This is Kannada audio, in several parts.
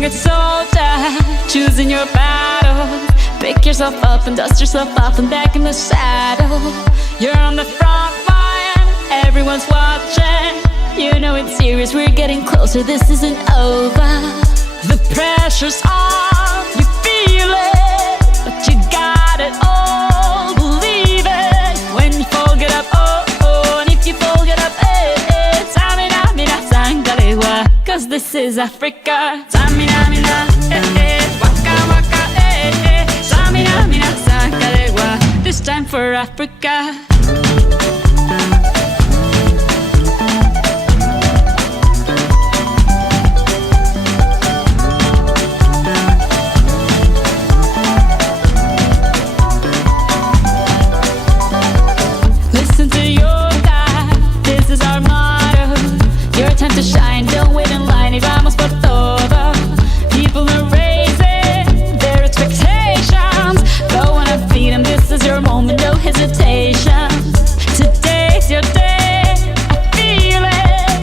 good soldier, choosing your battles. Pick yourself up and dust yourself off and back in the saddle. You're on the front line, everyone's watching. You know it's serious, we're getting closer, this isn't over. The pressure's on, you feel it, but you got it all, believe it. When you fall, get up, oh, oh, and if you fall, get up, eh, eh. Samina, mina, sangalewa, cause this is Africa. Samina, mina, eh, eh, waka, waka, eh, eh. Samina, mina, sangalewa, this time for Africa. Time to shine, don't wait in line, y vamos por todo. People are raising their expectations. Go on and feed them, this is your moment, no hesitation. Today's your day, I feel it.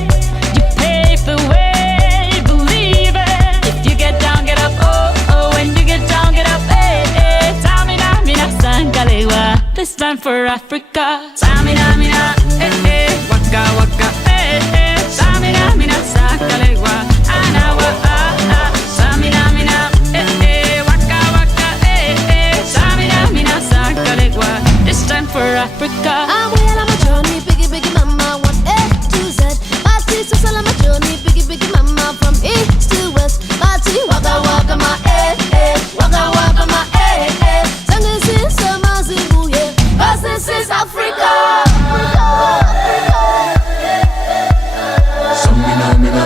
You pave the way, believe it. If you get down, get up, oh, oh. When you get down, get up, eh, eh. Samina, mina, sangalewa, this time for Africa. Samina, mina, eh, eh. Waka, waka, eh, eh. Samina, mina, sangalewa, anawa, ah, ah. Samina, mina, eh, eh. Waka, waka, eh, eh. Samina, mina, sangalewa, this time for Africa. I'm well on my journey, biggie, biggie mama, 1 A to Z. My sister's all on my journey, biggie, biggie mama, from east to west. My tea, waka, waka, my eh, eh. Waka, waka, my eh, eh. Singing since summer, zingu, yeah. 'Cause this is Africa. Samina, mina,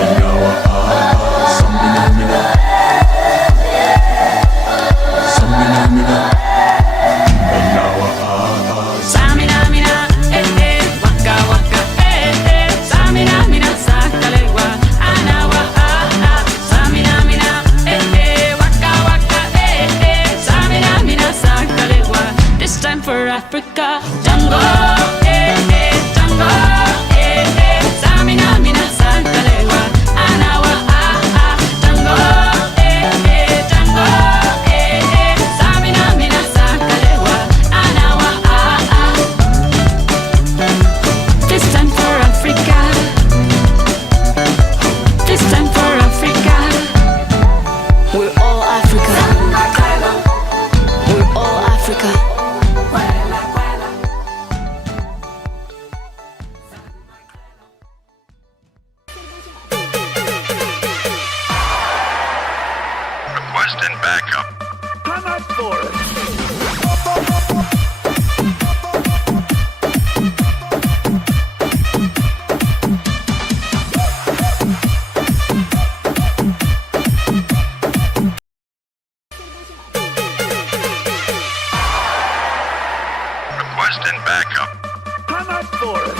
anawa, ah, samina, mina, samina, mina, anawa, ah, Samina, mina, eh, eh. Waka, waka, eh, eh. Samina, mina, sangalewa, anawa, ah, ah. Samina, mina, eh, eh. Waka, waka, eh, eh. Samina, mina, sangalewa, this time for Africa. Tango, eh, eh. Tango, eh, eh. Samina, mina, sangalewa, anawa, ah, ah. Tango, eh, eh. Tango, eh, eh. Samina, mina, sangalewa, anawa, ah, ah. This time for Africa. This time for Africa. We're all Africa. We're all Africa. Requesting backup. Come up for it. Requesting backup. Come up for it.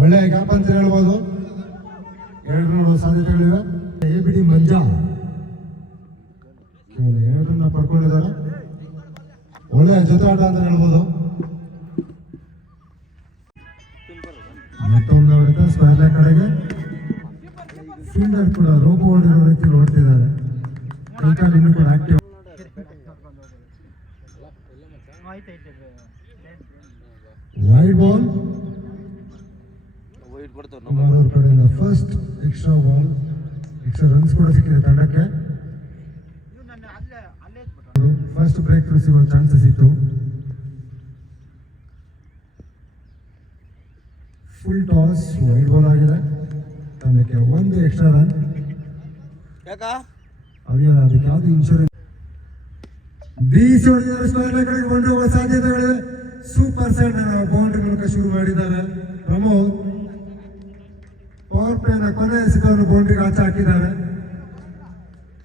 ಒಳ್ಳೆ ಗ್ಯಾಪ್ ಅಂತ ಹೇಳ್ಬೋದು. 2 ನೋಡುವ ಸಾಧ್ಯತೆಗಳಿವೆ. A B D Manja 2 ಪಡ್ಕೊಂಡಿದ್ದಾರೆ. ಒಳ್ಳೆ ಜೊತೆ ಆಟ ಅಂತ ಹೇಳ್ಬೋದು. ಮತ್ತೊಂದು ಹೊಡೆತ ಸ್ಪೈರ್ಲೆ ಕಡೆಗೆ ಫೀಲ್ಡರ್ ಕೂಡ ರೋಬೋ ಹೊಡೆದಿರೋ ರೀತಿಯಲ್ಲಿ ಹೊಡ್ತಿದ್ದಾರೆ. ಕೈಕಾಲು ಇನ್ನೂ ಕೂಡ ಆಕ್ಟಿವ್. ವೈಡ್ ಬಾಲ್ ಕುಮಾರ್ ಅವ್ರ ಕಡೆಯಿಂದ first extra ball, extra runs ಕೂಡ ಸಿಕ್ಕಿದೆ ತಂಡಕ್ಕೆ. ಫಸ್ಟ್ ಬ್ರೇಕ್ ಥ್ರೂ ಸಿಗೋ ಚಾನ್ಸಸ್ ಇತ್ತು. ಫುಲ್ ಟಾಸ್ ವೈಡ್ ಬಾಲ್ ಆಗಿದೆ. ತಂಡಕ್ಕೆ 1 ಎಕ್ಸ್ಟ್ರಾ ರನ್. ಅದಕ್ಕೆ ಯಾವುದು ಇನ್ಶೂರೆನ್ಸ್ ಬೀಸಿ ಹೊಡೆದಿದ್ದಾರೆ. ಸ್ಕ್ವೇರ್ ಕಡೆಗೆ ಬಂದು ಹೋಗೋ ಸಾಧ್ಯತೆಗಳಿವೆ. ಸೂಪರ್ ಸೈಡ್ ಬೌಂಡ್ರಿ ಮೂಲಕ ಶುರು ಮಾಡಿದ್ದಾರೆ ಪ್ರಮೋದ್. ಪವರ್ ಅಂಪೈರ್ನ ಕೊನೆಯ ಎಸೆತವನ್ನು ಬೌಂಡ್ರಿಗೆ ಆಚೆ ಹಾಕಿದ್ದಾರೆ.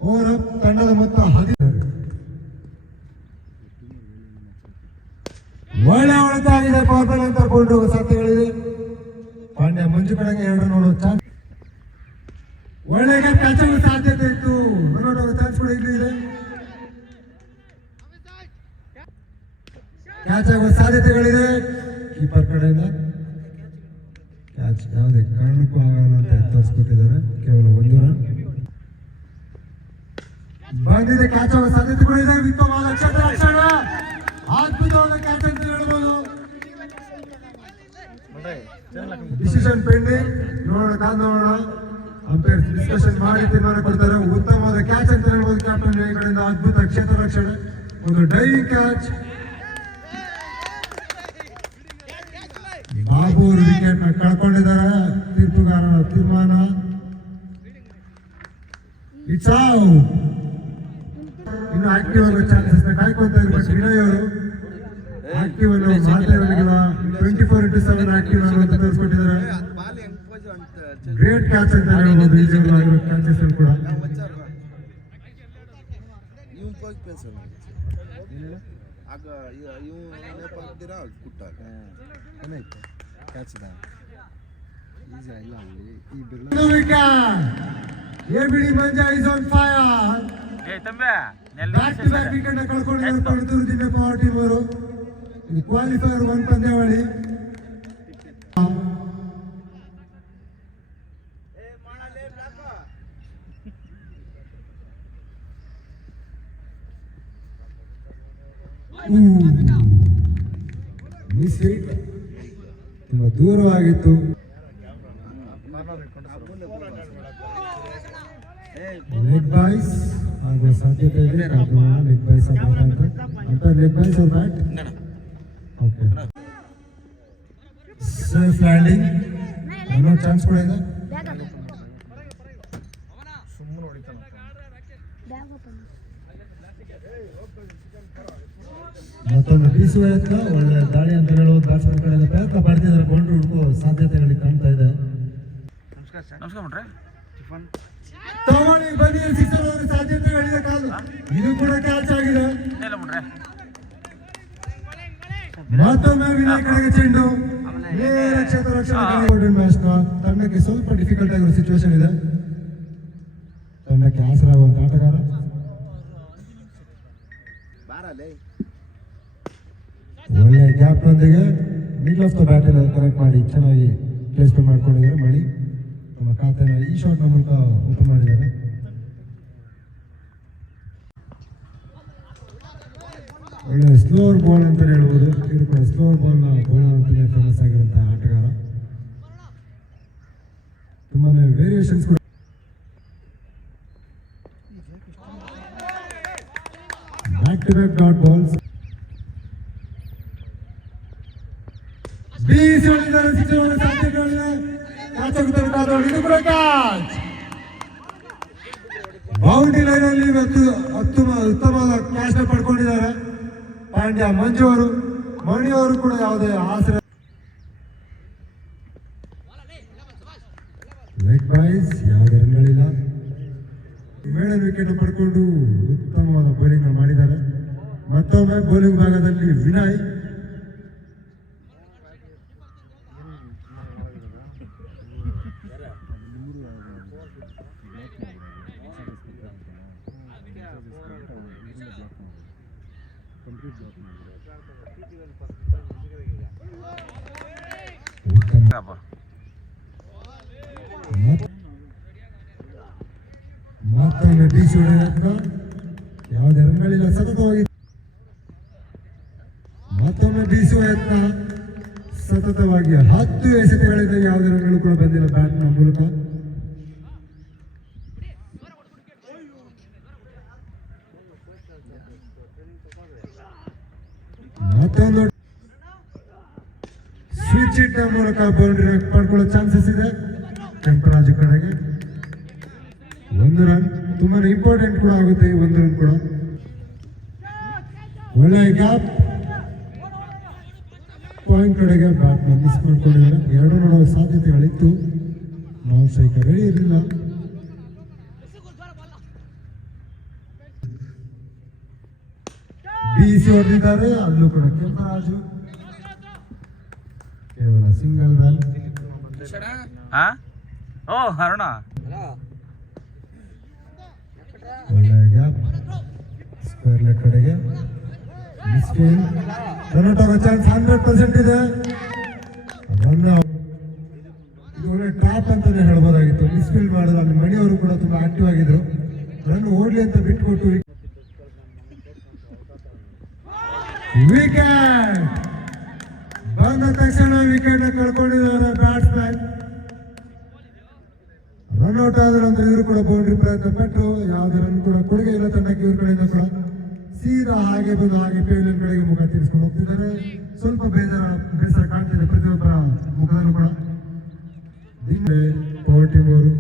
ಓವರ್ ತಂಡದ ಮೊತ್ತ 10. ಒಳ್ಳೆ ಹೊಡೆತ ಆಗಿದೆ. ಪವರ್ ಪ್ಲೇ ನಂತರ ಬೌಂಡ್ರಿ ಹೋಗೋ ಸಾಧ್ಯತೆಗಳಿದೆ. ಪಾಂಡ್ಯ ಮಂಜು ಕಡೆಗೆ 2 ರನ್ ನೋಡುವ ಚಾನ್ಸ್. ಒಳ್ಳೆ ಕ್ಯಾಚ್ ಆಗೋ ಸಾಧ್ಯತೆ ಇತ್ತು. ರನ್ ಹೋಗೋ ಚಾನ್ಸ್ ಕೂಡ ಇಲ್ಲೂ ಇದೆ. ಕ್ಯಾಚ್ ಆಗೋ ಸಾಧ್ಯತೆಗಳಿದೆ. ಕೀಪರ್ ಕಡೆಯಿಂದ ಕ್ಯಾಚ್ ಯಾವುದೇ ಕಾರಣಕ್ಕೂ ಆಗಲ್ಲ ಅಂತ ತೋರಿಸ್ಕೊಟ್ಟಿದ್ದಾರೆ. ಕೇವಲ 1 ರನ್ ಬಂದಿದೆ. ಕ್ಯಾಚ್ ಆಗೋ ಸಾಧ್ಯತೆಗಳಿದೆ. ಉತ್ತಮವಾದ ಕ್ಷೇತ್ರ ಅದ್ಭುತವಾದ ಕ್ಯಾಚ್ ಅಂತ ಹೇಳ್ಬೋದು. Decision pending. ನೋಡೋಣ ಅಂಪೈರ್ ಡಿಸ್ಕಷನ್ ಮಾಡಿ ತೀರ್ಮಾನ ಕೊಡ್ತಾರೆ. ಉತ್ತಮವಾದ ಕ್ಯಾಚ್ ಅಂತ ಹೇಳ್ಬೋದು. ಕ್ಯಾಪ್ಟನ್ ಕಡೆಯಿಂದ ಅದ್ಭುತ ಕ್ಷೇತ್ರ ರಕ್ಷಣೆ, ಒಂದು ಡೈವಿಂಗ್ ಕ್ಯಾಚ್. ಬಾಬು ಅವರು ವಿಕೆಟ್ ನ ಕಳ್ಕೊಂಡಿದ್ದಾರೆ. ತೀರ್ಪುಗಾರರ ತೀರ್ಮಾನ ಇಟ್ಸ್ ಔಟ್. ಇನ್ನು ಆಕ್ಟಿವ್ ಆಗೋ ಚಾನ್ಸಸ್ ನ ಕಾಯ್ಕೊಂತ ಇರ್ಬೇಕು. ವಿನಯ್ ಅವರು ಆಕ್ಟಿವ್ ಅನ್ನು ಮಾತಾಡೋದಿಲ್ಲ. 24/7 ಆಕ್ಟಿವ್ ಆಗೋದು ತೋರಿಸ್ಕೊಟ್ಟಿದ್ದಾರೆ. ಗ್ರೇಟ್ ಕ್ಯಾಚ್ ಅಂತ ಹೇಳ್ಬೋದು. ಈಜಿಬಲ್ ಆಗಿರೋ ಕ್ಯಾಚಸ್ ಕೂಡ ಎಬಿಡಿ ಮಂಜಾ is on fire. Back to back wicket ನ ಕಳ್ಕೊಂಡಿದ್ದಾರೆ ಪಡುತ್ತೂರು ಜಿಲ್ಲೆ ಪವರ್ ಟೀಮ್ ಅವರು. ಇದು ಕ್ವಾಲಿಫೈಯರ್ 1 ಪಂದ್ಯಾವಳಿ. ಮಿಸ್ ಹಿಟ್ ತುಂಬಾ ದೂರವಾಗಿತ್ತು. ಲೆಗ್ ಬಾಯ್ಸ್ ಆಗುವ ಸಾಧ್ಯತೆ ಇದೆ. ಲೆಗ್ ಬಾಯ್ಸ್ ಅಂತ ಲೆಗ್ ಬಾಯ್ಸ್ ಅವ್ರ ಬ್ಯಾಟ್ ಓಕೆ. Safe landing. ಅನ್ನೋ ಚಾನ್ಸ್ ಕೂಡ ಇದೆ. ಮತ್ತೊಂದು ಬೀಸುವ ಯತ್ನ. ಒಳ್ಳೆ ದಾಳಿ ಅಂತ ಹೇಳುವುದು. ಬ್ಯಾಟ್ಸ್ಮನ್ ಕಡೆಯಿಂದ ಪ್ರಯತ್ನ ಪಡ್ತಿದ್ದಾರೆ. ಬೌಂಡ್ರಿ ಹುಡುಕುವ ಸಾಧ್ಯತೆಗಳಿಗೆ ಕಾಣ್ತಾ ಇದೆ. ತಗೊಳ್ಳಿ ಬನ್ನಿ. ಸಿಕ್ಸರ್ ಹೋಗೋ ಸಾಧ್ಯತೆಗಳಿದೆ. ಕಾಲು ಇದು ಕೂಡ ಕ್ಯಾಚ್ ಆಗಿದೆ. ಮತ್ತೊಮ್ಮೆ ವಿನಯ್ ಕಡೆಗೆ ಚೆಂಡು. ನೇರ ಕ್ಷೇತ್ರ ರಕ್ಷಣೆ. ಮ್ಯಾಚ್ ನ ತಂಡಕ್ಕೆ ಸ್ವಲ್ಪ ಡಿಫಿಕಲ್ಟ್ ಆಗಿರೋ ಸಿಚುವೇಶನ್ ಇದೆ. ತಂಡಕ್ಕೆ ಆಸರಾಗುವಂತ ಆಟಗಾರ. ಒಳ್ಳೆ ಗ್ಯಾಪ್ ನೊಂದಿಗೆ middle of the batter connect ಮಾಡಿ ಚೆನ್ನಾಗಿ ಪ್ಲೇಸ್ಮೆಂಟ್ ಮಾಡ್ಕೊಂಡಿದ್ದಾರೆ. ಮಳಿ ನಮ್ಮ ಖಾತೆನ ಈ ಶಾಟ್ ನ ಮೂಲಕ ಓಪನ್ ಮಾಡಿದ್ದಾರೆ. ಒಳ್ಳೆ ಸ್ಲೋವರ್ ಬಾಲ್ ಅಂತ ಹೇಳ್ಬೋದು. ಇವರು ಕೂಡ ಸ್ಲೋವರ್ ಬಾಲ್ ನ ಬೌಲರ್ ಅಂತಲೇ ಫೇಮಸ್ ಆಗಿರುವಂತಹ ಆಟಗಾರ. ತುಂಬಾನೇ ವೇರಿಯೇಷನ್ಸ್ ಕೂಡ. Back to back dot balls. ಬೀಸಿ ಹೊಡೆದಿದ್ದಾರೆ. ಸಿಕ್ಸರ್ ಸಾಧ್ಯತೆಗಳಿದೆ. ಕ್ಯಾಚ್ ಆಗುತ್ತದೆ. ಇದು ಕೂಡ ಕ್ಯಾಚ್. ಬೌಂಡ್ರಿ ಲೈನ್ ಅಲ್ಲಿ ಉತ್ತಮವಾದ ಕ್ಯಾಚ್ ನ ಪಡ್ಕೊಂಡಿದ್ದಾರೆ ಪಾಂಡ್ಯ. ಮಂಜು ಅವರು, ಮಣಿ ಅವರು ಕೂಡ ಯಾವುದೇ ಆಸರೆ. ಲೆಗ್ ಬಾಯ್ಸ್ ಯಾವುದೇ ರನ್ಗಳಿಲ್ಲ. ಮೇಡಲ್ ವಿಕೆಟ್ ಪಡ್ಕೊಂಡು ಉತ್ತಮವಾದ ಬೌಲಿಂಗ್ ಮಾಡಿದ್ದಾರೆ. ಮತ್ತೊಮ್ಮೆ ಬೌಲಿಂಗ್ ಭಾಗದಲ್ಲಿ ವಿನಯ್. ಮತ್ತೊಮ್ಮೆ ಬೀಸಿ ಹೊಡೆದ. ಯಾವುದೇ ರನ್ಗಳಿಲ್ಲ. ಸತತವಾಗಿ ಮತ್ತೊಮ್ಮೆ ಬೀಸುವ ಯತ್ನ. ಸತತವಾಗಿ 10 ಎಸೆತಗಳಿಂದ ಯಾವುದೇ ರನ್ಗಳು ಕೂಡ ಬಂದಿಲ್ಲ ಬ್ಯಾಟ್ನ ಮೂಲಕ. ಮತ್ತೊಂದು ಸ್ವಿಚ್ ಹಿಟ್ ಮೂಲಕ ಬೌಂಡ್ರಿ ಪಡ್ಕೊಳ್ಳೋ ಚಾನ್ಸಸ್ ಇದೆ. ಕೆಂಪರಾಜು ಕಡೆಗೆ 1 ರನ್. ತುಂಬಾ ಇಂಪಾರ್ಟೆಂಟ್ ಕೂಡ ಆಗುತ್ತೆ ಈ 1 ರನ್ ಕೂಡ. ಒಳ್ಳೆ ಗ್ಯಾಪ್. ಪಾಯಿಂಟ್ ಕಡೆಗೆ ಬ್ಯಾಟ್ ಮಿಸ್ ಮಾಡ್ಕೊಂಡಿದ್ದಾರೆ. 2 ನೋಡುವ ಸಾಧ್ಯತೆಗಳಿತ್ತು. ನಾನ್ ಸ್ಟ್ರೈಕರ್ ರೆಡಿ ಇರಲಿಲ್ಲ. BC ಹೊಡೆದಿದ್ದಾರೆ, ಅಲ್ಲೂ ಕೂಡ ಕೆಂಪರಾಜು ಕೇವಲ ಸಿಂಗಲ್ ರನ್. ಓ ಅರುಣ ಒಳ್ಳೆಯ ಗ್ಯಾಪ್ ಸ್ಕ್ವೇರ್ ಲೆಗ್ ಕಡೆಗೆ ಮಿಸ್ಫೀಲ್ಡ್. ರನ್ ಔಟ್ ಆಗೋ ಚಾನ್ಸ್ 100% ಇದೆ. ರನ್ ಇದು ಒಳ್ಳೆ ಟ್ರಾಪ್ ಅಂತಾನೆ ಹೇಳ್ಬೋದಾಗಿತ್ತು. ಮಿಸ್ಫೀಲ್ಡ್ ಮಾಡಿದ್ರು, ಅಲ್ಲಿ ಮಣಿಯವರು ಕೂಡ ತುಂಬಾ ಆಕ್ಟಿವ್ ಆಗಿದ್ರು. ರನ್ ಓಡ್ಲಿ ಅಂತ ಬಿಟ್ಕೊಟ್ಟು ವಿಕೆಟ್ ಬಂದ ತಕ್ಷಣ ವಿಕೆಟ್ ಕಳ್ಕೊಂಡಿದ್ದಾರೆ ಬ್ಯಾಟ್ಸ್ಮನ್. ರನ್ ಔಟ್ ಆದ್ರೆ ಅಂದ್ರೆ ಇವರು ಕೂಡ ಬೌಂಡ್ರಿ ಪ್ರಯತ್ನ ಪಟ್ಟರು, ಯಾವುದೇ ರನ್ ಕೂಡ ಕೊಡುಗೆ ಇಲ್ಲ ತಂಡಕ್ಕೆ. ಇವ್ರ ಕಡೆಯಿಂದ ಕೂಡ ಸೀದಾ ಹಾಗೆ ಬಂದು ಹಾಗೆ ಪೇವಿಲಿಯನ್ ಕಡೆಗೆ ಮುಖ ತಿರ್ಸ್ಕೊಂಡು ಹೋಗ್ತಿದ್ದಾರೆ. ಸ್ವಲ್ಪ ಬೇಸರ ಕಾಣ್ತಿದೆ ಪ್ರತಿಯೊಬ್ಬರ ಮುಖದಲ್ಲೂ ಕೂಡ. ಪವರ್ ಟೀಮ್ ಅವರು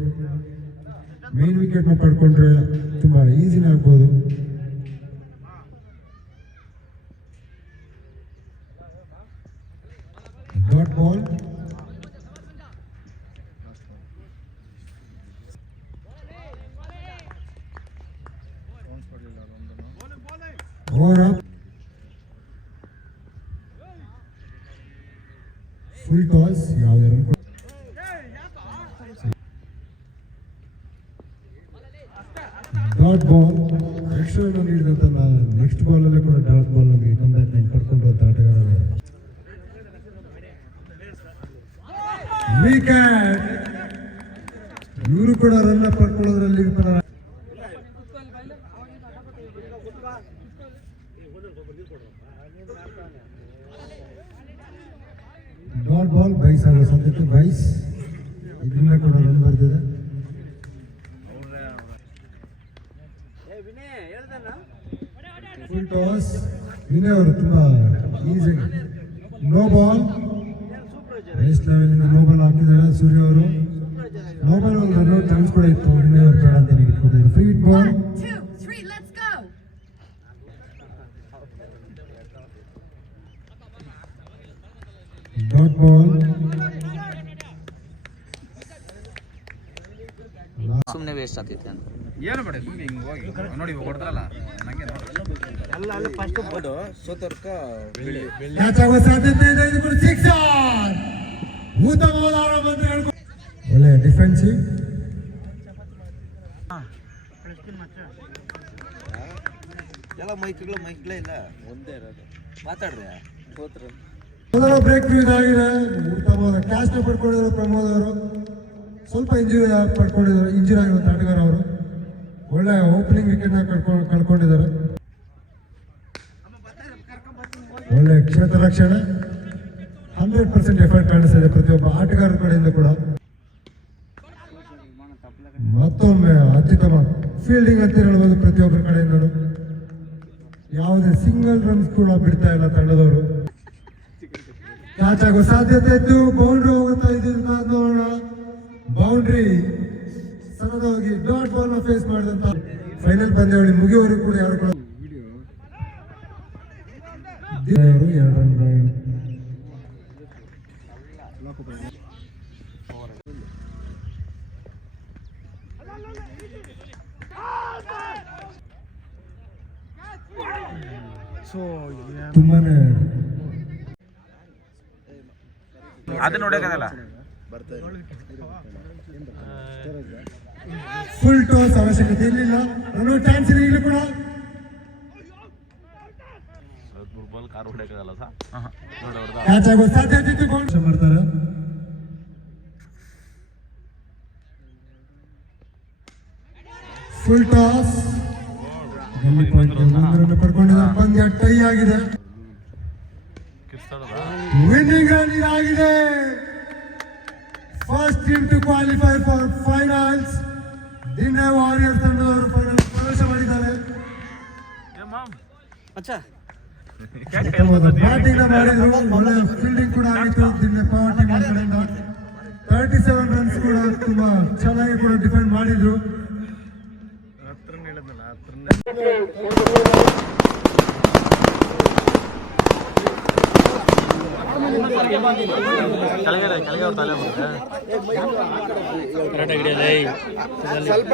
ಮೇನ್ ವಿಕೆಟ್ ನ ಪಡ್ಕೊಂಡ್ರೆ ತುಂಬಾ ಈಸಿನೇ ಆಗ್ಬೋದು. Dot ball over up full toss. ಯಾವುದೇ run dot ball extra run ನೀಡಿದಂತ ನೆಕ್ಸ್ಟ್ ಬಾಲ್ ಅಲ್ಲೇ ಕೂಡ ಡಾಟ್ ಬಾಲ್ ನಮಗೆ ಕಮ್ ಬ್ಯಾಕ್ ಪಡ್ಕೊಂಡಿರುವಂತ ಆಟಗಾರ ವಿಕೆಟ್. ಇವರು ಕೂಡ ರನ್ ಪಡ್ಕೊಳ್ಳೋದ್ರಲ್ಲಿ ವಿಫಲ. ಡಾಟ್ ಬಾಲ್ ಬೈಸ್ ಆಗೋ ಸಾಧ್ಯತೆ. ಬೈಸ್ ಇದರಿಂದ ಕೂಡ ರನ್ ಬರ್ತಿದೆ. Full toss. ವಿನಯ್ ಅವರು ತುಂಬಾ ಈಸಿಯಾಗಿ no ball race level no ball ಹಾಕಿದ್ದಾರೆ ಸೂರ್ಯ ಅವರು. No ball run out chance ಕೂಡ ಇತ್ತು. ವಿನಯ್ ಅವರು ಬೇಡ ಅಂತ ಇಟ್ಕೊಂಡಿದ್ದಾರೆ. Free hit ball. 1, 2, 3, let's go. Dot ball. ಸುಮ್ಮನೆ ವೇಸ್ಟ್ ಆಗ್ತೈತೆ ಅಂತ ಏನು ಬೇಡ ಸುಮ್ಮನೆ ಹಿಂಗೆ ಹೋಗಿ ನೋಡಿ ಕೊಡ್ತಾರಲ್ಲ ನನಗೆ ಎಲ್ಲ ಅಲ್ಲಿ ಫಸ್ಟ್ ಬೋದು ಸೋತರ್ಕ ಕ್ಯಾಚ್ ಆಗೋ ಸಾಧ್ಯತೆ ಇದೆ. ಇದು ಕೂಡ ಸಿಕ್ಸರ್. ಉತ್ತಮವಾದ ಆರಂಭ ಅಂತ ಹೇಳ್ಬೋದು. ಒಳ್ಳೆ ಡಿಫೆನ್ಸಿವ್. ಎಲ್ಲ ಮೈಕ್ಗಳೇ ಇಲ್ಲ ಒಂದೇ ಇರೋದು ಮಾತಾಡ್ರಿ ಸೋತ್ರ ಮೊದಲ ಬ್ರೇಕ್ ಇದಾಗಿದೆ. ಉತ್ತಮವಾದ ಕ್ಯಾಚ್ ನ ಪಡ್ಕೊಂಡಿರೋ ಪ್ರಮೋದ್ ಅವರು. ಸ್ವಲ್ಪ ಇಂಜುರಿ ಆಗಿರುವಂತ ಆಟಗಾರ ಅವರು. ಒಳ್ಳೆ ಓಪನಿಂಗ್ ವಿಕೆಟ್ ನ ಕಳ್ಕೊಂಡಿದ್ದಾರೆ. ಒಳ್ಳೆ ಕ್ಷೇತ್ರ ರಕ್ಷಣೆ. 100% ಎಫರ್ಟ್ ಕಾಣಿಸ್ತಿದೆ ಪ್ರತಿಯೊಬ್ಬ ಆಟಗಾರರ ಕಡೆಯಿಂದ ಕೂಡ. ಮತ್ತೊಮ್ಮೆ ಅತ್ಯುತ್ತಮ ಫೀಲ್ಡಿಂಗ್ ಅಂತ ಹೇಳ್ಬೋದು ಪ್ರತಿಯೊಬ್ಬರ ಕಡೆಯಿಂದ. ಯಾವುದೇ ಸಿಂಗಲ್ ರನ್ಸ್ ಕೂಡ ಬಿಡ್ತಾ ಇಲ್ಲ ತಂಡದವರು. ಕ್ಯಾಚ್ ಆಗೋ ಸಾಧ್ಯತೆ ಇತ್ತು. ಬೌಂಡ್ರಿ ಹೋಗುತ್ತಾ ಇದ್ದಿದ್ದು ನೋಡೋಣ. ಬೌಂಡ್ರಿ ಸಣ್ಣದಾಗಿ ಡಾಟ್ ಬಾಲ್ ನ ಫೇಸ್ ಮಾಡಿದಂತ ಫೈನಲ್ ಪಂದ್ಯಾವಳಿ ಮುಗಿಯುವವರೆಗೂ ಕೂಡ ಯಾರು ಕೂಡ 2 ರನ್. ತುಂಬಾನೇ ಅದು ನೋಡೋಕ್ಕಲ್ಲ ಫುಲ್ ಟಾಸ್ ಅವಶ್ಯಕತೆ ಇರಲಿಲ್ಲ. ಅನ್ನೋ ಚಾನ್ಸ್ ಇದೆ ಇಲ್ಲಿ ಕೂಡ. ಕ್ಯಾಚ್ ಆಗೋ ಸಾಧ್ಯತೆ ಇತ್ತು. ಮಾಡ್ತಾರೆ. Full toss. ಪಡ್ಕೊಂಡಿದ್ದಾರೆ. ಪಂದ್ಯ ಟೈ ಆಗಿದೆ. ವಿನ್ನಿಂಗ್ ರನ್ ಇದಾಗಿದೆ. First team to qualify for finals. ದಿನ ವಾರಿಯರ್ಸ್ ತಂಡದವರು ಫೈನಲ್ ಪ್ರವೇಶ ಮಾಡಿದ್ದಾರೆ. ಬ್ಯಾಟಿಂಗ್ ಮಾಡಿದ್ರು. ಒಳ್ಳೆ ಫೀಲ್ಡಿಂಗ್ ಕೂಡ ಆಗಿತ್ತು. ದಿನ ಪವರ್ ಟೀಮ್ ಕಡೆಯಿಂದ 37 ರನ್ಸ್ ಕೂಡ ತುಂಬಾ ಚೆನ್ನಾಗಿ ಕೂಡ ಡಿಫೆಂಡ್ ಮಾಡಿದ್ರು. ಸ್ವಲ್ಪ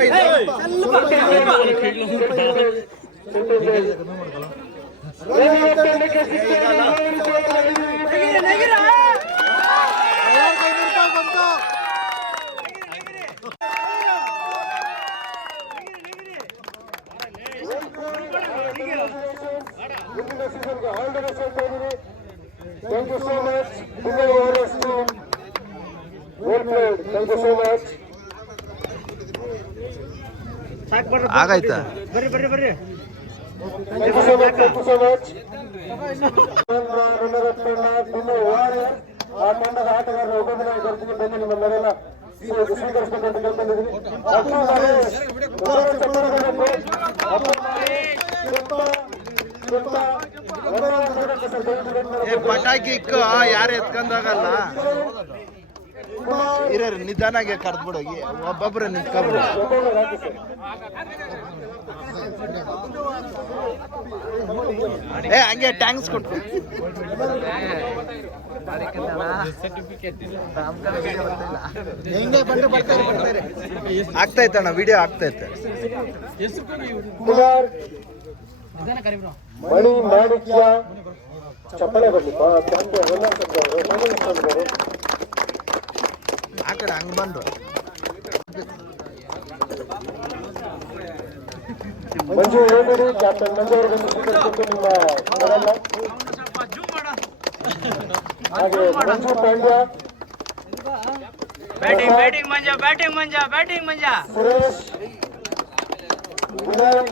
Thank you so much. Pune Warriors team. Well played. Thank you so much. ಆಗಾಯ್ತಾ? Thank you so much. Thank you so much. runner-up ತಂಡ Pune Warriors. ಆ ತಂಡದ ಆಟಗಾರರು ಒಬ್ಬೊಬ್ಬರಾಗಿ ಬರ್ತೀನಿ ಬಂದು ನಿಮ್ಮೆಲ್ಲರೆಲ್ಲ ಸ್ವೀಕರಿಸಬೇಕಂತ ಕೇಳ್ಕೊಂಡಿದ್ದೀನಿ. ಪಟಾಕಿ ಇಕ್ಕು ಯಾರು ಎತ್ಕೊಂಡಾಗಲ್ಲ. ಹಿರಿಯರು ನಿಧಾನಾಗೆ ಕರ್ದ್ಬಿಡೋಗಿ ಒಬ್ಬೊಬ್ಬರು ನಿಂತ್ಕೊಬಿಡು. ಹಂಗೆ ಟ್ಯಾಂಕ್ಸ್ ಕೊಟ್ಟು ಆಗ್ತಾ ಇತ್ತಣ್ಣ, ವಿಡಿಯೋ ಆಗ್ತಾ ಇತ್ತು. ಮಣಿ ಮಾಣಿಕ್ಯ ಚಪ್ಪಳೆ ಬರಲಿ ಆ ಕಡೆ ಹಂಗ್ ಬಂದು ಮಂಜು ಹೇಳ್ಬಿಡಿ. ಕ್ಯಾಪ್ಟನ್ ಮಂಜು ಅವರನ್ನು ಸ್ವೀಕರಿಸಿದ್ದು ನಿಮ್ಮ ಮಗಲ್ಲ. ಹಾಗೆ ಮಂಜು ಪಾಂಡ್ಯ, ಸುರೇಶ್, ವಿನಯ್,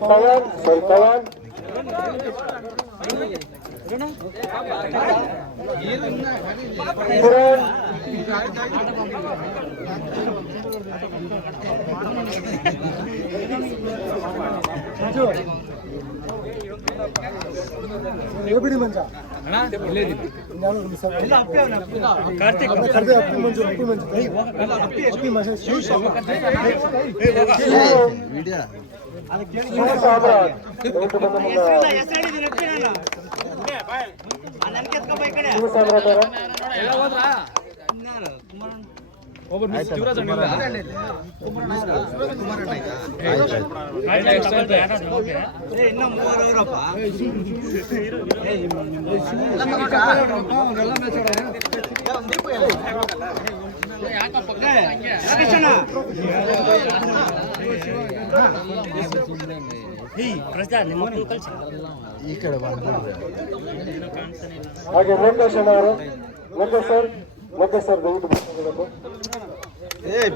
ಪವನ್ ಬಿಡಿ ಮಂಜ ಕಾರ್ತಿಕ್ ವಿಡಿಯೋ ಈ ಕಡೆ ಹಾಗೆ ಲೋಕೇಶ್ ಅವರು. ಲೋಕೇಶ್ ಸರ್ ದಯವಿಟ್ಟು ಮಾತಾಡಬೇಕು.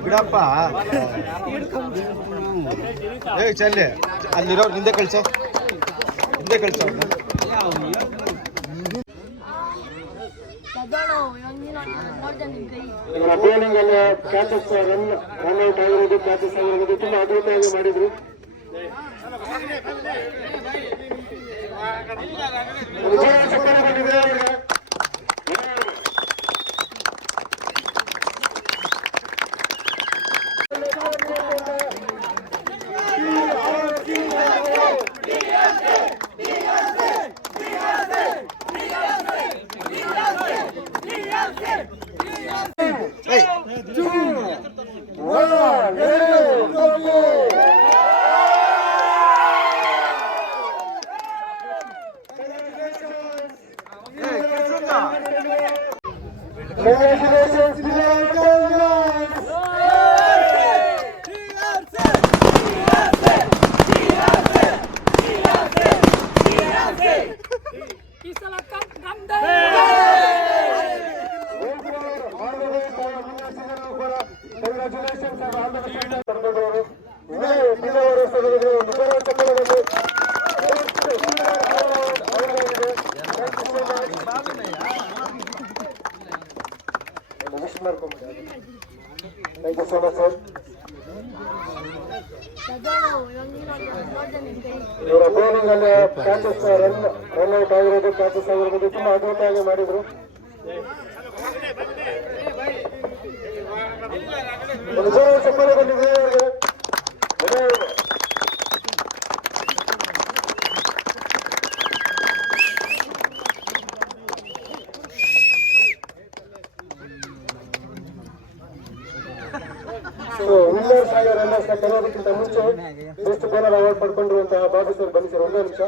ಬಿಡಪ್ಪ. ಚಲ್ಲಿ ಅಲ್ಲಿರೋ ಹಿಂದೆ ಕಳ್ಸೋ, ಹಿಂದೆ ಕಳ್ಸೋ. ಬೌಲಿಂಗ್ ಅಲ್ಲಿ ಕ್ಯಾಚಸ್ ರನ್ಔಟ್ ಆಗಿರೋದು, ಕ್ಯಾಚಸ್ ಆಗಿರೋದು ತುಂಬಾ ಅದ್ಭುತವಾಗಿ ಮಾಡಿದ್ರು. Congratulations, Thank you so much, sir. ಇವರ ಬೌಲಿಂಗ್ ಅಲ್ಲಿ ಕ್ಯಾಚಸ್ ರನ್ಔಟ್ ಆಗಿರೋದು, ಕ್ಯಾಚಸ್ ಆಗಿರೋದು ತುಂಬಾ ಅದ್ಭುತವಾಗಿ ಮಾಡಿದ್ರು. ಒಂದು ಜೋರಾದ ಚಪ್ಪಾಳೆ ಬಂದಿದೆ ಅವರಿಗೆ. ವಿನ್ನರ್ಸ್ ಆಗಿರೋರೆಲ್ಲ ಕರೆಯೋದಕ್ಕಿಂತ ಮುಂಚೆ ಬೆಸ್ಟ್ ಬೌಲರ್ ಅವಾರ್ಡ್ ಪಡ್ಕೊಂಡಿರುವಂತಹ ಬಾಬು ಸರ್ ಬನ್ನಿ ಸರ್. ಒಂದೇ ನಿಮಿಷ,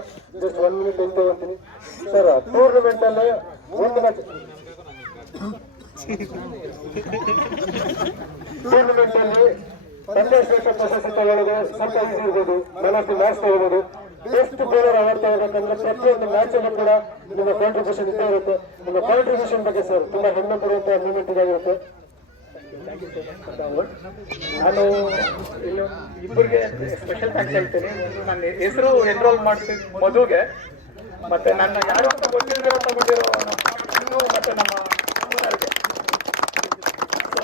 ಜಸ್ಟ್ 1 minute ಅಂತ ತಗೊಂತೀನಿ ಸರ್. ಟೂರ್ನಮೆಂಟ್ ಅಲ್ಲೇ ಒಂದು ಮ್ಯಾಚ್ ಟೂರ್ನಮೆಂಟ್ ಅಲ್ಲಿ ಪಂದ್ಯಶ್ರೇಷ್ಠ ಪ್ರಶಸ್ತಿ ತಗೊಳ್ಳೋದು ಸ್ವಲ್ಪ ಈಸಿ ಇರ್ಬೋದು, ನಾಲ್ಕು ಮ್ಯಾಚ್ ತಗೋಬಹುದು. ಬೆಸ್ಟ್ ಬೌಲರ್ ಅವಾರ್ಡ್ ತಗೋಬೇಕಂದ್ರೆ ಪ್ರತಿಯೊಂದು ಮ್ಯಾಚ್ ಅಲ್ಲೂ ಕೂಡ ನಿಮ್ಮ ಕಾಂಟ್ರಿಬ್ಯೂಷನ್ ಇದ್ದೇ ಇರುತ್ತೆ. ನಿಮ್ಮ ಕಾಂಟ್ರಿಬ್ಯೂಷನ್ ಬಗ್ಗೆ ಸರ್ ತುಂಬಾ ಹೆಮ್ಮೆ ಪಡುವಂತಹ ಮೂಮೆಂಟ್ ಇದಾಗಿರುತ್ತೆ. ನಾನು ಇನ್ನು ಇಬ್ಬರಿಗೆ ಸ್ಪೆಷಲ್ ಥ್ಯಾಂಕ್ಸ್ ಹೇಳ್ತೀನಿ. ನನ್ನ ಹೆಸರು ಎನ್ರೋಲ್ ಮಾಡಿಸಿ ಮಧುಗೆ, ಮತ್ತೆ ನನ್ನ ಯಾರು ಅಂತ ಗೊತ್ತಿರೋ ತಗೊಂಡಿರೋ ಮತ್ತೆ ನಮ್ಮ ಅಮ್ಮನವ್ರಿಗೆ. So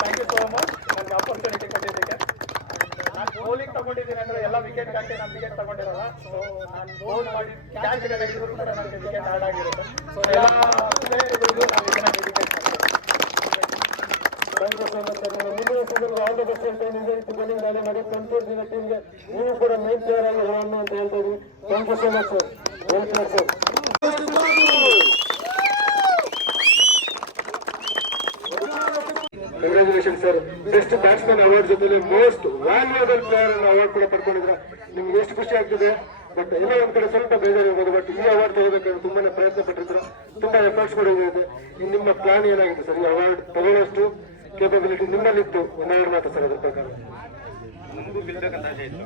thank you so much ನನಗೆ ಆಪರ್ಚುನಿಟಿ ಕೊಟ್ಟಿದ್ದಕ್ಕೆ. ನಾನು ಬೌಲಿಂಗ್ ತಗೊಂಡಿದ್ದೀನಿ ಅಂದರೆ ಎಲ್ಲ ವಿಕೆಟ್ ಹಾಕಿ ನಾನು ವಿಕೆಟ್ ತಗೊಂಡಿರಲ್ಲ. ಸೊ ನಾನು ಬೌಲ್ ಮಾಡಿ ಕ್ಯಾಚ್ ಹಿಡಿದ್ರು ಕೂಡ ನನಗೆ ವಿಕೆಟ್ ಆಡ್ ಆಗಿರುತ್ತೆ. ಸೊ ಎಲ್ಲ ಪ್ಲೇಯರ್ಗಳಿಗೂ ನಾನು ಇದನ್ನ ಡೆಡಿಕೇಟ್ ಮಾಡ್ತೀನಿ. Thank you so much sir. ಮುಂದಿನ ಸೀಸನ್ ಆಲ್ ದ ಬೆಸ್ಟ್ ಅಂತ ಇದೇ ರೀತಿ ಬೌಲಿಂಗ್ ದಾಳಿ ಮಾಡಿ 20 ಟೀಮ್ಗೆ ನೀವು ಕೂಡ ಮೇನ್ ಪ್ಲೇಯರ್ ಆಗಿ ಹೊರವನ್ನು ಅಂತ ಹೇಳ್ತಾ ಇದ್ದೀವಿ. Thank you so much sir. Welcome sir. Congratulation sir. Best batsman award ಜೊತೆಲಿ ಮೋಸ್ಟ್ ವ್ಯಾಲ್ಯೂಯಬಲ್ ಪ್ಲೇಯರ್ ಅನ್ನು ಅವಾರ್ಡ್ ಕೂಡ ಪಡ್ಕೊಂಡಿದ್ರ. ನಿಮ್ಗೆ ಎಷ್ಟು ಖುಷಿ ಆಗ್ತಿದೆ. ಬಟ್ ಎಲ್ಲ ಒಂದ್ ಕಡೆ ಸ್ವಲ್ಪ ಬೇಜಾರಿರ್ಬೋದು. ಬಟ್ ಈ ಅವಾರ್ಡ್ ತಗೋಬೇಕಾದ್ರೆ ತುಂಬಾನೇ ಪ್ರಯತ್ನ ಪಟ್ಟಿದ್ರು, ತುಂಬಾ ಎಫರ್ಟ್ಸ್ ಕೂಡ ಇದೆ. ನಿಮ್ಮ ಪ್ಲಾನ್ ಏನಾಗಿದೆ ಸರ್? ಈ ಅವಾರ್ಡ್ ತಗೊಳ್ಳೋಷ್ಟು ಕೇಪಬಿಲಿಟಿ ನಿಮ್ಮಲ್ಲಿತ್ತು? ಒಂದೆರಡು ಮಾತು ಸರ್ ಅದ್ರ ಪ್ರಕಾರ. ನಮಗೂ ಗೆಲ್ಬೇಕಂತ ಆಸೆ ಇತ್ತು.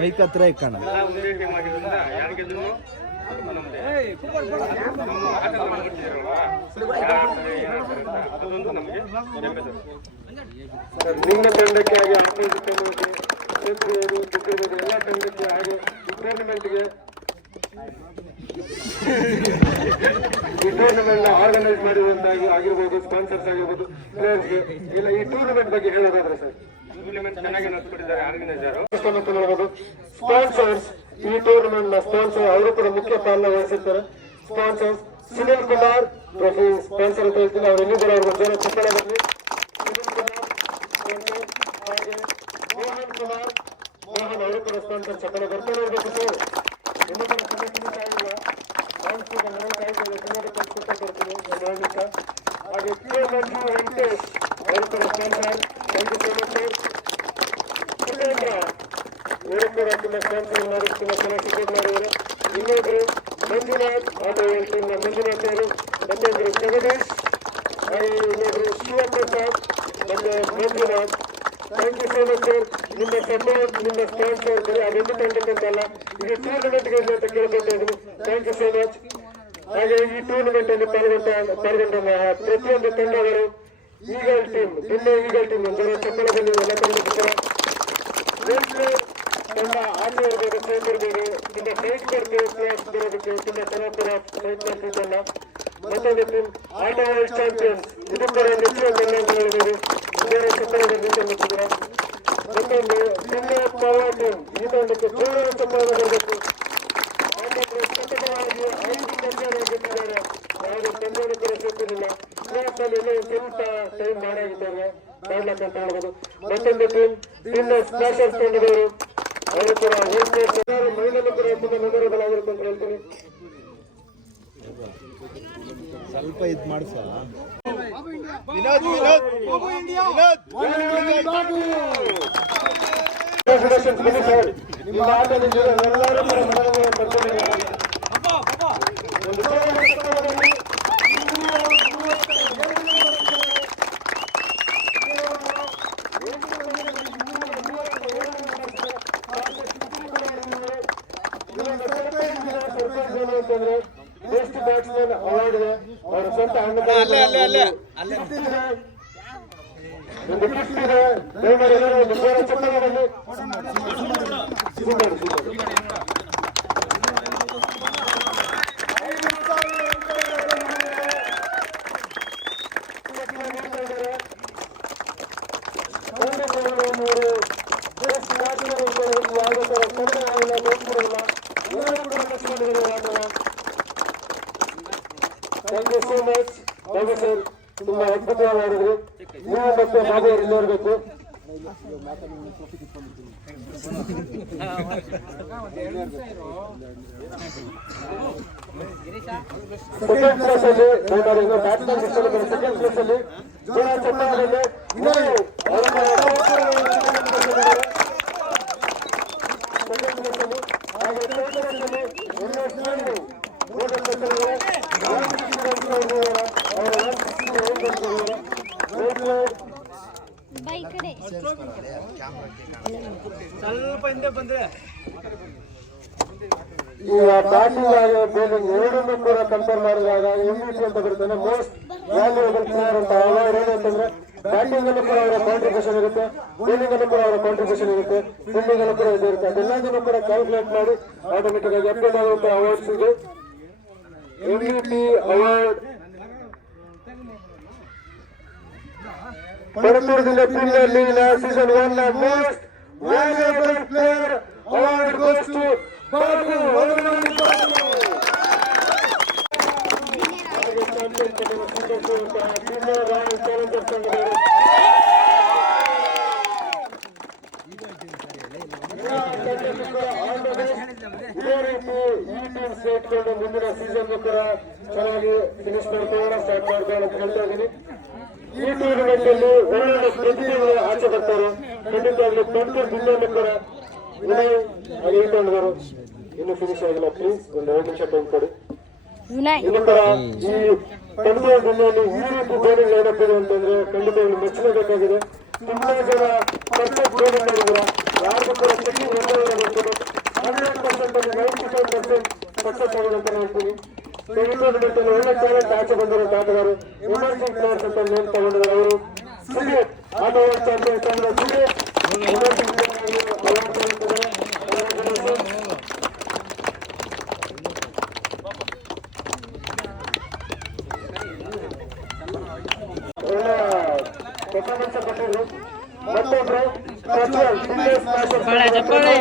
ಮೈಕ್ ಹತ್ರ ಇಕ್ಕೋಣ. ಒಂದೇ ಟೀಮ್ ಆಗಿರೋದ್ರಿಂದ ಯಾರು ಗೆದ್ರು ನಿಮ್ಮ ತಂಡಕ್ಕೆ ಹಾಗೆ ಆಪೋಸಿಟ್ ತಂಡಕ್ಕೆ ಎಲ್ಲ ತಂಡಕ್ಕೆ ಹಾಗೆ ಈ ಟೂರ್ನಮೆಂಟ್ ಆರ್ಗನೈಸ್ ಮಾಡಿರುವಂತಾಗಿ ಆಗಿರ್ಬೋದು, ಸ್ಪಾನ್ಸರ್ಸ್ ಆಗಿರ್ಬೋದು, ಪ್ಲೇಯರ್ಸ್ಗೆ ಇಲ್ಲ. ಈ ಟೂರ್ನಮೆಂಟ್ ಬಗ್ಗೆ ಹೇಳೋದಾದ್ರೆ ಸರ್, ಟೂರ್ನಮೆಂಟ್ ಚೆನ್ನಾಗಿ ನಡೆಸ್ಕೊಟ್ಟಿದ್ದಾರೆ ಆರ್ಗನೈಸರು. ಸ್ಪಾನ್ಸರ್ಸ್, ಈ ಟೂರ್ನಮೆಂಟ್ ನ ಸ್ಪಾನ್ಸರ್ ಅವರು ಕೂಡ ಮುಖ್ಯ ಪಾಲನೆ ವಹಿಸಿರ್ತಾರೆ. Sponsors Sunil Kumar trophy sponsor ಅಂತ ಹೇಳ್ತೀನಿ. ಅವ್ರು ಎಲ್ಲಿದ್ದಾರೆ ಅವ್ರ ಜನ ಚಿಕ್ಕಣ ಬರಲಿ. ಸುನಿಲ್ ಕುಮಾರ್ ಹಾಗೆ ಮೋಹನ್ ಕುಮಾರ್, ಮೋಹನ್ ಅವರು ಕೂಡ ಸ್ಪಾನ್ಸರ್ ಚಕ್ಕಣ ಬರ್ಕೊಂಡು ಹೋಗ್ಬೇಕು ಸರ್. ಇನ್ನೂ ಕೂಡ ಸದಸ್ಯರು ಆಗಿಲ್ಲ. ಹಾಗೆ ವೆಂಕಟೇಶ್ ಅವರು ಕೂಡ sponsor. Thank you so much sir. Surendra ಇವರು ಕೂಡ ತುಂಬ ಸ್ಪಾನ್ಸರ್ ಮಾಡಿ ತುಂಬ ಚೆನ್ನಾಗಿ ಸಪೋರ್ಟ್ ಮಾಡಿದ್ದಾರೆ. ಇನ್ನೊಬ್ರು ಮಂಜುನಾಥ್ ಆಟೋ ಟೀಮ್ನ ಮಂಜುನಾಥ್ ಅವರು, ಮತ್ತೊಂದು ಜಗದೀಶ್, ಹಾಗೆ ಇನ್ನೊಬ್ರು ಶಿವಪ್ರಸಾದ್, ಮತ್ತೆ Manjunath. Thank you so much sir. ನಿಮ್ಮ ಸಪೋರ್ಟ್, ನಿಮ್ಮ ಸ್ಪಾನ್ಸರ್ ಬರೀ ಅದೊಂದು ತಂಡಕ್ಕಂತ ಅಲ್ಲ, ಇದು ಟೂರ್ನಮೆಂಟ್ಗೆ ಅಂತ ಕೇಳ್ಕೊಳ್ತಾ ಇದ್ದೀನಿ. Thank you so much. ಹಾಗೆ ಈ ಟೂರ್ನಮೆಂಟ್ ಅಲ್ಲಿ ಪಾಲ್ಗೊಂಡ ಪ್ರತಿಯೊಂದು ತಂಡಗಳು, ಈಗಲ್ ಟೀಮ್, ನಿನ್ನೆ ಈಗಲ್ ಟೀಮ್ ಜನ ಚಪ್ಪಳ ಬಂದಿದೆ ಎಲ್ಲ ತಂಡಕ್ಕೆ ತಂಡ ಆಚೆ ಇರ್ಬೋದು, ಸೇಫ್ ಇರ್ಬೋದು, ತುಂಬ ಫೈಟ್ ಮಾಡ್ತೀವಿ. ಪ್ಲೇಯರ್ಸ್ ಬರೋದಕ್ಕೆ ತುಂಬ ಚೆನ್ನಾಗಿ ಫೈಟ್ ಮಾಡ್ತಿದ್ದಲ್ಲ. ಮತ್ತೊಂದು ಟೀಮ್ ಆಟ ವರ್ಲ್ಡ್ ಚಾಂಪಿಯನ್ಸ್, ಇದು ಕೂಡ ನೆಚ್ಚಿನ ತಂಡ ಅಂತ ಹೇಳ್ಬೋದು. ಬೇರೆ ಚಪ್ಪಳದ ನಿಂತಿದ್ದಾರೆ. ಮತ್ತೊಂದು ನಿನ್ನೆ ಪವರ್ ಟೀಮ್, ಈ ತಂಡಕ್ಕೆ ಜೋರ ಚಪ್ಪಳ ಬರಬೇಕು. ಸತತವಾಗಿ 5 ಪಂದ್ಯಗಳು ಗೆದ್ದಿದ್ದಾರೆ. ಯಾವುದೇ ಪಂದ್ಯಗಳು ಕೂಡ ಸಿಕ್ಕಿರಲಿಲ್ಲ. ಪ್ಲೇಯರ್ಸಲ್ಲಿ ಎಲ್ಲ ಸ್ವಲ್ಪ ಟೈಮ್ ಮಾಡಾಗಿದ್ದಾರೆ ಮಾಡ್ಲಕ್ಕಂತ ಹೇಳ್ಬೋದು. ಮತ್ತೊಂದು ಟೀಮ್ ಇನ್ನು ಸ್ಮ್ಯಾಶರ್ಸ್ ತಂಡದವರು, ಅವರು ಕೂಡ ಮೈನಲ್ಲೂ ಕೂಡ ತುಂಬ ಮೆಮೊರೇಬಲ್ ಆಗಿರುತ್ತೆ ಅಂತ ಹೇಳ್ತೀನಿ. ಸ್ವಲ್ಪ ಇದು ಮಾಡಿಸ. ನಿಮ್ಮ ಆಟದಲ್ಲಿ ಎಲ್ಲರೂ ಕೂಡ ಮನರಂಜನೆ ಪಡ್ಕೊಂಡಿದ್ದಾರೆ. ಒಂದು ಅಂತಂದ್ರೆ ಬೆಸ್ಟ್ ಬ್ಯಾಟ್ಸ್ಮನ್ ಅವಾರ್ಡ್ ಇದೆ. ಅವರ ಸ್ವಂತ ಒಂದು ಗಿಫ್ಟ್ ಇದೆ. ದಯಮಾಡಿ ಎಲ್ಲರೂ ಒಂದು ಜೋರ ಚಪ್ಪಲಿಗಳಲ್ಲಿ thank you so much Babu sir. ತುಂಬಾ ಅದ್ಭುತವಾಗಿ ಮಾಡಿದ್ರು. ನೀವು ಮತ್ತೆ ಬಾಬು ಅವರು ಇಲ್ಲಿ ಇರಬೇಕು. ಸೆಕೆಂಡ್ ಪ್ಲೇಸ್ ಅಲ್ಲಿ ಬ್ಯಾಟ್ಸ್ಮನ್ ಸೆಕೆಂಡ್ ಪ್ಲೇಸ್ ಅಲ್ಲಿ ಜೋರ ಚಪ್ಪಾಳೆ ವಿನಯ್ ಸ್ವಲ್ಪ ಹಿಂದೆ ಬಂದ್ರೆ ಈಗ ಬ್ಯಾಟಿಂಗ್ ಆಗಿ ಬೌಲಿಂಗ್ ಎರಡನ್ನೂ ಕೂಡ ಕಂಪೇರ್ ಮಾಡಿದಾಗ MVP ಅಂತ ಬರ್ತದೆ, ಮೋಸ್ಟ್ ವ್ಯಾಲ್ಯೂಯಬಲ್ ಪ್ಲೇಯರ್ ಅಂತ. ಅವಾಗ ಏನಂತಂದ್ರೆ ಬ್ಯಾಟಿಂಗ್ ಅಲ್ಲೂ ಕೂಡ ಅವರ ಕಾಂಟ್ರಿಬ್ಯೂಷನ್ ಇರುತ್ತೆ, ಬೌಲಿಂಗ್ ಅಲ್ಲೂ ಕೂಡ ಅವರ ಕಾಂಟ್ರಿಬ್ಯೂಷನ್ ಇರುತ್ತೆ, ಫೀಲ್ಡಿಂಗ್ ಅಲ್ಲೂ ಕೂಡ ಇದು ಇರುತ್ತೆ. ಅದೆಲ್ಲದನ್ನು ಕೂಡ ಕ್ಯಾಲ್ಕುಲೇಟ್ ಮಾಡಿ ಆಟೋಮೆಟಿಕ್ ಆಗಿ ಅಪ್ಡೇಟ್ ಆಗುವಂತ ಅವಾರ್ಡ್ಸ್ ಇದು. MVP ಅವಾರ್ಡ್ ಪರತೂರು ಜಿಲ್ಲೆ ಪ್ರೀಮಿಯರ್ ಲೀಗ್ ಸೀಸನ್ 1 ನ most valuable player award goes to Babu. ಮುಂದಿನ ಸೀಸನ್ ಕೂಡ ಚೆನ್ನಾಗಿ ಫಿನಿಶ್ ಮಾಡ್ಕೊಳ್ಳೋಣ, ಸ್ಟಾರ್ಟ್ ಮಾಡ್ಕೊಳ್ಳೋಣ ಅಂತ ಹೇಳ್ತಾ ಇದ್ದೀನಿ. ಈ ಟೂರ್ನಮೆಂಟ್ ಅಲ್ಲಿ ಒಳ್ಳೊಳ್ಳೆ ಪ್ರತಿಭೆಗಳು ಆಚೆ ಬರ್ತಾರೆ. ಖಂಡಿತವಾಗ್ಲೂ ಪಂಪರ್ ಜಿಲ್ಲೆಯಲ್ಲೂ ಕೂಡ ವಿನಯ್ ಹಾಗೆ ಇಟ್ಕೊಂಡ್ರು ಇನ್ನು ಫಿನಿಶ್ ಆಗಿಲ್ಲ. ಪ್ಲೀಸ್ ಒಂದು 2 ನಿಮಿಷ ಟೈಮ್ ಕೊಡಿ. ಇನ್ನು ಕೂಡ ಈ ಪಂಪರ್ ಜಿಲ್ಲೆಯಲ್ಲಿ ಈ ರೀತಿ ಬೋಲಿಂಗ್ ಲೈನಪ್ ಇದೆ ಅಂತಂದ್ರೆ ಖಂಡಿತವಾಗ್ಲೂ ಮೆಚ್ಚಲೇಬೇಕಾಗಿದೆ. ತುಂಬಾ ಜನ ಪರ್ಫೆಕ್ಟ್ ಬೋಲಿಂಗ್ ಮಾಡಿದ್ದಾರೆ, ಯಾರಿಗೂ ಕೂಡ ಚೆಕ್ಕಿಂಗ್ ಒಂದೇ ಬರ್ತದೆ. 100% ಅಲ್ಲಿ 95% ಸಕ್ಸಸ್ ಆಗಿದೆ ಅಂತ ಹೇಳ್ತೀನಿ. ಟೂರ್ನಮೆಂಟ್ ಅಲ್ಲಿ ಒಳ್ಳೆ ಟ್ಯಾಲೆಂಟ್ ಆಚೆ ಬಂದಿರೋ ಆಟಗಾರರು ಎಮರ್ಜಿಂಗ್ ಪ್ಲೇಯರ್ಸ್ ಅಂತ ನೇಮ್ ತಗೊಂಡಿದ್ದಾರೆ. ಅವರು ಸುದೀಪ್ ಆಟ ಚಾಂಪಿಯನ್ ತಂಡ ಸುದೀಪ್ ಎಮರ್ಜಿಂಗ್ ಪ್ಲೇಯರ್ ಅವಾರ್ಡ್ ತಗೊಂಡಿದ್ದಾರೆ. ಒಳ್ಳೆ ಪರ್ಫಾರ್ಮೆನ್ಸ್ ಕೊಟ್ಟಿದ್ರು. ಮತ್ತೊಬ್ರು ಪ್ರಜ್ವಲ್ ಬಿಗ್ಗೆಸ್ಟ್ ಮ್ಯಾಚ್ ಮಾಡಿದ್ದಾರೆ.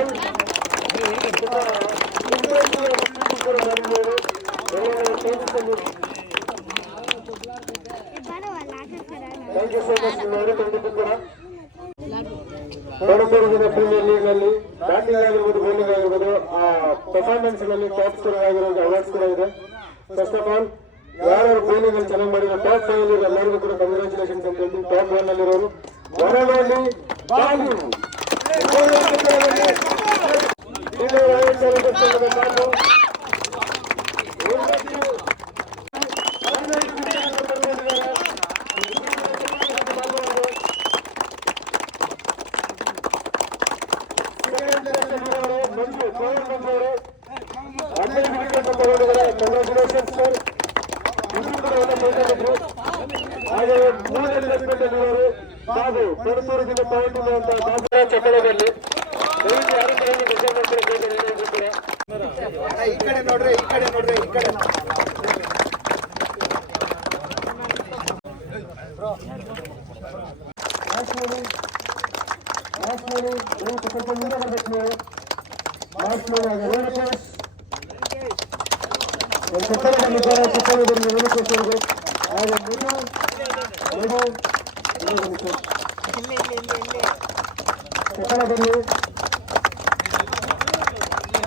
Thank you so much. ನಿಮ್ಮವರು ಖಂಡಿತ ಕೂಡ ಪರತೂರು ಜಿಲ್ಲೆ ಪ್ರೀಮಿಯರ್ ಲೀಗ್ ನಲ್ಲಿ ಬ್ಯಾಟಿಂಗ್ ಆಗಿರ್ಬೋದು, ಬೌಲಿಂಗ್ ಆಗಿರ್ಬೋದು, ಆ ಪರ್ಫಾರ್ಮೆನ್ಸ್ ನಲ್ಲಿ ಟಾಪ್ ಸ್ಕೋರ್ ಆಗಿರೋ ಅವಾರ್ಡ್ಸ್ ಕೂಡ ಇದೆ. ಫಸ್ಟ್ ಆಫ್ ಆಲ್ ಯಾರು ಬೌಲಿಂಗ್ ಅಲ್ಲಿ ಚೆನ್ನಾಗಿ ಮಾಡಿರೋ ಟಾಪ್ 5 ಅಲ್ಲಿ ಎಲ್ಲರಿಗೂ ಕೂಡ ಕಂಗ್ರಾಚುಲೇಷನ್ಸ್ ಅಂತ ಹೇಳ್ತೀನಿ. ಟಾಪ್ 1 ಅಲ್ಲಿರೋರು ಹೊರಗಲ್ಲಿ ಬಾಲು ಕಂಗ್ರಾಚುಲೇಷನ್ಸ್ ಸರ್. ಹಾಗೆ ಮೂರನೇ ಲೆಕ್ಕದಲ್ಲಿ ಇರುವವರು ಬಾಬು ಪರತೂರು ಜಿಲ್ಲೆ ಪಾಯಿಂಟ್ ಅಂತ ಬಾಬುರ ಚಕ್ಕಳದಲ್ಲಿ ಯಾರು ಈ ಕಡೆ ನೋಡ್ರಿ, ಈ ಕಡೆ ನೋಡ್ರಿ, ಈ ಕಡೆ ಸ್ವಲ್ಪ ಮುಂದೆ ಬರ್ಬೇಕು ನೀವು. ಒಂದು ಚಕ್ಕಳ ಬಂದಿದ್ದಾರೆ, ಚಕ್ಕಳ ಬಂದು ವೇಣುಕೋಸ್ವರಿಗೆ ಹಾಗೆ ಚಕ್ಕಳ ಬನ್ನಿ.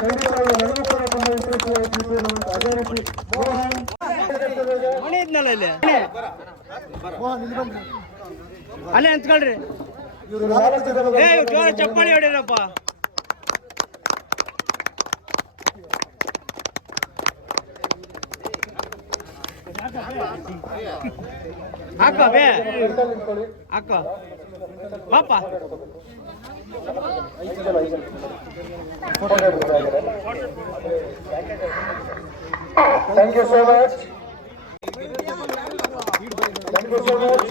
ಖಂಡಿತವಾಗಿ ನನಗೂ ಕೂಡ ತುಂಬ ಇಂಟ್ರೆಸ್ಟ್ ಆಯ್ತು. ಅದೇ ರೀತಿ ಮೋಹನ್ ಇದ್ನಲ್ಲ ಇಲ್ಲಿ ಅಲ್ಲೇ ಅಂತ್ಕೊಳ್ರಿ. ಇವರು 4 ಜನ ಚಪ್ಪಾಳಿ ಹೊಡಿರಪ್ಪ. ಹಾಕ ಬೇ ಹಾಕ ಪಾಪ. Thank you so much. Thank you so much.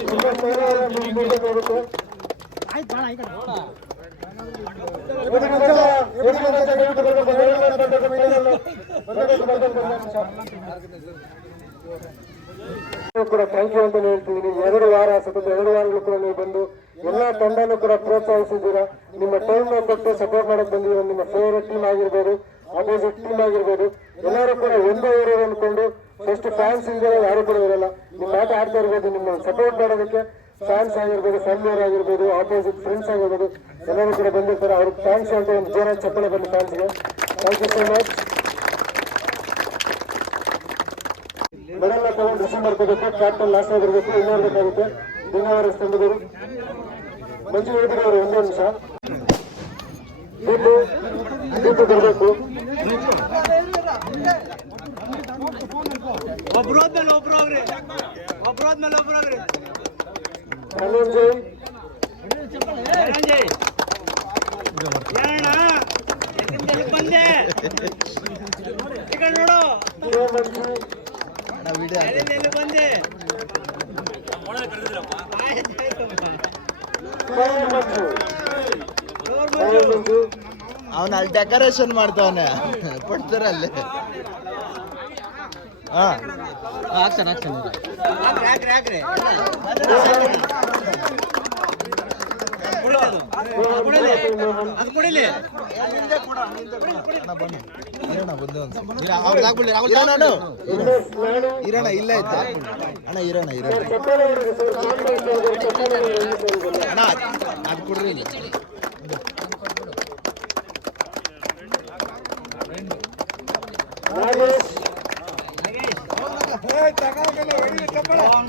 ಹೋಗುತ್ತೆ ಕೂಡ ಥ್ಯಾಂಕ್ ಯು ಅಂತ ಹೇಳ್ತಿದ್ದೀನಿ. 2 ವಾರ ಸತತ 2 ವಾರಗಳು ಕೂಡ ನೀವು ಬಂದು ಎಲ್ಲಾ ತಂಡನೂ ಕೂಡ ಪ್ರೋತ್ಸಾಹಿಸಿದ್ದೀರಾ. ನಿಮ್ಮ ಟೈಮ್ ಕೊಟ್ಟು ಸಪೋರ್ಟ್ ಮಾಡಕ್ ಬಂದಿದ್ದೀರಾ. ನಿಮ್ಮ ಫೇವರೇಟ್ ಟೀಮ್ ಆಗಿರ್ಬೋದು, ಅಪೋಸಿಟ್ ಟೀಮ್ ಆಗಿರ್ಬೋದು, ಎಲ್ಲರೂ ಕೂಡ ಒಂದೇ ಊರವರು ಅಂದ್ಕೊಂಡು ಫಸ್ಟ್ ಫ್ಯಾನ್ಸ್ ಇಲ್ದಿರೋ ಯಾರು ಕೂಡ ಇರಲ್ಲ. ನಿಮ್ಮ ಆಟ ಆಡ್ತಾ ಇರ್ಬೋದು, ನಿಮ್ಮ ಸಪೋರ್ಟ್ ಮಾಡೋದಕ್ಕೆ ಫ್ಯಾನ್ಸ್ ಆಗಿರ್ಬೋದು, ಫ್ಯಾಮಿಲಿಯರ್ ಆಗಿರ್ಬೋದು, ಆಪೋಸಿಟ್ ಫ್ರೆಂಡ್ಸ್ ಆಗಿರ್ಬೋದು, ಎಲ್ಲರೂ ಕೂಡ ಬಂದಿರ್ತಾರೆ. ಅವ್ರಿಗೆ ಥ್ಯಾಂಕ್ಸ್ ಅಂತ ಒಂದು ಜೋರಾಗಿ ಚಪ್ಪಳೆ ಬನ್ನಿ ಫ್ಯಾನ್ಸ್ಗೆ. Thank you so much. Medal ತಗೊಂಡು ರಿಸೀವ್ ಮಾಡ್ಕೋಬೇಕು. ಕ್ಯಾಪ್ಟನ್ ಲಾಸ್ಟ್ ಆಗಿರ್ಬೇಕು, ಇನ್ನೋರ್ಬೇಕಾಗುತ್ತೆ. ಗಂಗಾವರ ಸ್ತಂಭದವರು ಮಂಜು ಹೇಳಿದವರು ಒಂದೇ ನಿಮಿಷ ದೀಪು ಬರಬೇಕು. ಧನಂಜಯ್ ಅವನ ಅಲ್ಲಿ ಡೆಕೋರೇಷನ್ ಮಾಡ್ತಾವನೆ ಕೊಡ್ತಾರೆ ಅಲ್ಲಿ. ಇರೋಣ ಇಲ್ಲ ಐತೆ ಅಣ್ಣ, ಇರೋಣ ಅಣ್ಣ, ಅದು ಕೊಡ್ರಿ ಇಲ್ಲ.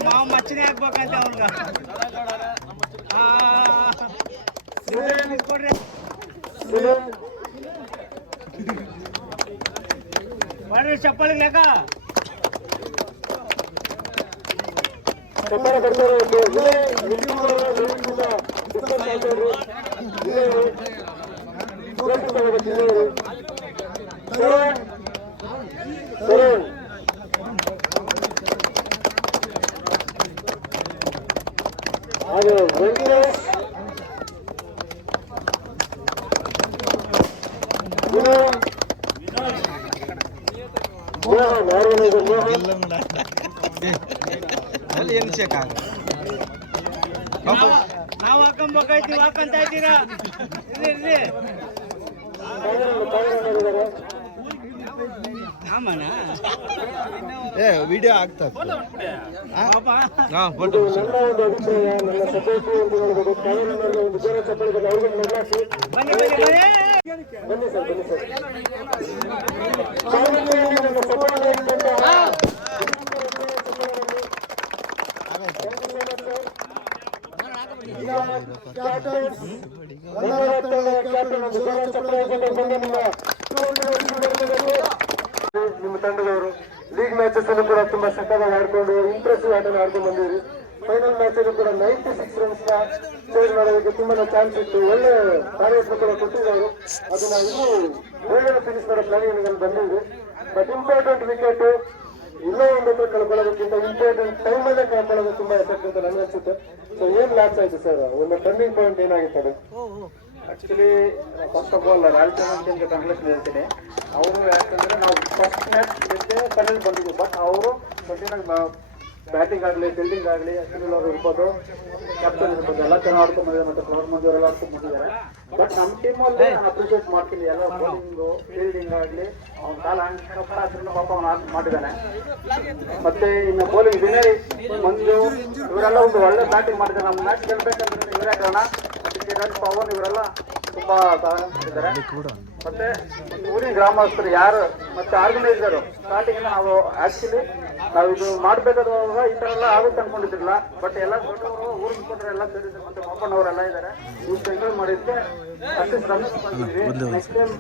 ನಾವು ಮಚ್ಚನೆ ಹಾಕ್ಬೇಕಂತ ಅವ್ನ್ಗ ಬರ್ರಿ ಚಪ್ಪಲಿ ಲೆಕ್ಕ ಅದು ವೆಂಕಟೇಶ್ ಅಲ್ಲಿ ಏನು ಚೆಕ್ ಆಗ ನಾವು ಹಾಕೊಂಬೇಕಾಯ್ತೀವಿ, ಹಾಕಂತ ಇದ್ದೀರಾ? ಇರ್ಲಿ ಆಮಣ್ಣ ಏ ವಿಡಿಯೋ ಆಗ್ತದೆ. ನನ್ನ ಒಂದು ಅಭಿಪ್ರಾಯ, ನನ್ನ ಸಪೋರ್ಟ್ ಅಂತ ಹೇಳ್ಬೋದು. ಕಾನೂನಿನಲ್ಲಿ ಒಂದು ಬೇರೆ ಚಪ್ಪಲಿಗಳು ಅವ್ರಿಗೆ ನಿರ್ಲಾಸಿ ಬನ್ನಿ ಬನ್ನಿ ಬನ್ನಿ ಬನ್ನಿ ಸರ್, ಬನ್ನಿ ಸರ್. ಕಾನೂನಿನಲ್ಲಿ ನನ್ನ ಸಪೋರ್ಟ್ ಅಂತ ನಿಮ್ಮ ತಂಡದವರು ಲೀಗ್ ಮ್ಯಾಚಸ್ ಅನ್ನು ಕೂಡ ತುಂಬಾ ಸಕ್ಕತ್ತಾಗಿ ಆಡ್ಕೊಂಡು ಇಂಪ್ರೆಸಿವ್ ಆಟನ ಆಡ್ಕೊಂಡು ಬಂದಿರಿ. ಫೈನಲ್ ಮ್ಯಾಚ್ ಅನ್ನು ಕೂಡ 96 ರನ್ಸ್ ನ ಚೇಂಜ್ ಮಾಡೋದಕ್ಕೆ ತುಂಬಾ ಚಾನ್ಸ್ ಇತ್ತು. ಒಳ್ಳೆ ಕಾರ್ಯತ್ಮ ಕೂಡ ಕೊಟ್ಟಿದ್ದಾರೆ. ಅದನ್ನ ಇನ್ನೂ ಬೇಗನೆ ಫಿನಿಶ್ ಮಾಡೋ ಪ್ಲಾನಿಂಗ್ ಬಂದಿದೆ. ಬಟ್ ಇಂಪಾರ್ಟೆಂಟ್ ವಿಕೆಟ್ ಇನ್ನೂ ಒಂದು ವಿಕೆಟ್ ಕಳ್ಕೊಳ್ಳೋದಕ್ಕಿಂತ ಇಂಪಾರ್ಟೆಂಟ್ ಟೈಮ್ ಅಲ್ಲೇ ಕಳ್ಕೊಳ್ಳೋದು ತುಂಬಾ ಎಫೆಕ್ಟ್ ಅಂತ ನನಗೆ ಅನ್ಸುತ್ತೆ. ಸೊ ಏನ್ ಲ್ಯಾಪ್ಸ್ ಆಯ್ತು ಸರ್? ಒಂದು ಟರ್ನಿಂಗ್ ಪಾಯಿಂಟ್ ಏನಾಗಿತ್ತು ಅದು? ಆಕ್ಚುಲಿ ಫಸ್ಟ್ ಆಫ್ ಆಲ್ ರಾಜಕಾರಣಕ್ಕೆ ಕಂಗ್ರೆಸ್ ಹೇಳ್ತೀನಿ. ಅವರು ಯಾಕಂದ್ರೆ ನಾವು ಫಸ್ಟ್ ಮ್ಯಾಚ್ ಫೈನಲ್ ಬಂದಿದ್ವಿ, ಬಟ್ ಅವರು ಕಂಟಿನ್ಯೂ ಬ್ಯಾಟಿಂಗ್ ಆಗಲಿ ಫೀಲ್ಡಿಂಗ್ ಆಗಲಿ ಸುನಿಲ್ ಅವರು ಇರ್ಬೋದು, ಕ್ಯಾಪ್ಟನ್ ಇರ್ಬೋದು, ಎಲ್ಲ ಚೆನ್ನಾಗಿ ಆಡ್ಕೊಂಡು ಬಂದಿದ್ದಾರೆ. ಮತ್ತೆ ಫ್ಲವರ್ ಮಂಜು ಅವರೆಲ್ಲ ಆಡ್ಕೊಂಡು ಬಂದಿದ್ದಾರೆ. ಬಟ್ ನಮ್ಮ ಟೀಮಲ್ಲಿ ನಾನು ಅಪ್ರಿಷಿಯೇಟ್ ಮಾಡ್ತೀನಿ. ಎಲ್ಲ ಬೌಲಿಂಗು ಫೀಲ್ಡಿಂಗ್ ಆಗಲಿ ಅವ್ನ ಕಾಲ ಅದರಿಂದ ಪಾಪ ಅವ್ನು ಮಾಡಿದ್ದಾನೆ. ಮತ್ತೆ ಇನ್ನು ಬೌಲಿಂಗ್ ವಿನಯ್, ಮಂಜು ಇವರೆಲ್ಲ ಒಂದು ಒಳ್ಳೆ ಬ್ಯಾಟಿಂಗ್ ಮಾಡಿದ್ದಾರೆ. ನಮ್ಮ ಮ್ಯಾಚ್ ಗೆಲ್ಬೇಕಂದ್ರೆ ಇವರೇ ಕಾರಣ. ಪವನ್ ಇವರೆಲ್ಲ ತುಂಬಾ ಸಹಕರಿಸಿದ್ದಾರೆ. ಮತ್ತೆ ಊರಿನ ಗ್ರಾಮಸ್ಥರು ಯಾರು ಮತ್ತೆ ಆರ್ಗನೈಸರ್ ಸ್ಟಾರ್ಟಿಂಗ್ ನಾವು ಆಕ್ಚುಲಿ ನಾವು ಇದು ಮಾಡ್ಬೇಕಾದಾಗ ಈ ತರ ಎಲ್ಲ ಆಗುತ್ತೆ ಅನ್ಕೊಂಡಿದ್ದಿಲ್ಲ. ಬಟ್ ಎಲ್ಲ ದೊಡ್ಡವರು ಊರಿನ ಕೊಟ್ಟರೆ ಎಲ್ಲ ಸೇರಿದ್ರು. ಮತ್ತೆ ಪಾಪಣ್ಣವರೆಲ್ಲ ಇದ್ದಾರೆ. ಇವು ಸೆಂಟ್ರಲ್ ಮಾಡಿದ್ರೆ ಅಟ್ಲೀಸ್ಟ್ ರನ್ಸ್ ಬಂದಿದ್ವಿ. ನೆಕ್ಸ್ಟ್ ಟೈಮ್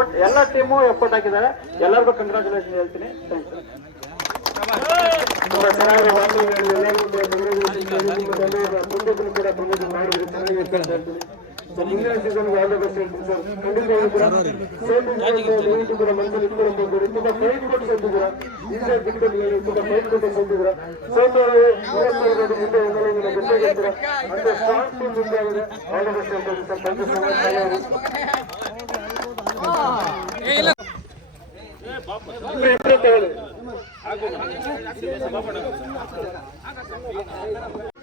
ಬಟ್ ಎಲ್ಲ ಟೀಮು ಎಫರ್ಟ್ ಹಾಕಿದ್ದಾರೆ. ಎಲ್ಲರಿಗೂ ಕಂಗ್ರಾಚುಲೇಷನ್ ಹೇಳ್ತೀನಿ. ತುಂಬಾ ಚೆನ್ನಾಗಿ ಕೂಡ ಪ್ರಮೋಷನ್ ಮಾಡಿದ್ರು. ಚೆನ್ನಾಗಿ ಮುಂದಿನ ಸೀಸನ್ ಯಾವುದೇ ಬಸ್ ಹೇಳ್ತೀನಿ ಸರ್. ಖಂಡಿತವಾಗ್ಲೂ ಕೂಡ ದಯವಿಟ್ಟು ಕೂಡ ಮನಸ್ಸಲ್ಲಿ ಇಟ್ಕೊಂಡು ತುಂಬಾ ಫೈಟ್ ಕೊಟ್ಟು ಸೋತಿದ್ದೀರಾ. ಇಂಡಿಯಾ ಕ್ರಿಕೆಟ್ ತುಂಬಾ ಫೈಟ್ ಕೊಟ್ಟು ಸೋತಿದ್ದೀರಾ. ಸೋತವರು ಮುಂದೆ ಒಂದೊಂದಿನ ಗೆದ್ದೇ ಗೆಲ್ತೀರಾ. ಅಂತ ಸ್ಟ್ರಾಂಗ್ ಟೀಮ್ ಮುಂದೆ ಆಗಿದೆ. ಯಾವುದೇ ಬಸ್ ಹೇಳ್ತೀನಿ sir. Thank you so much.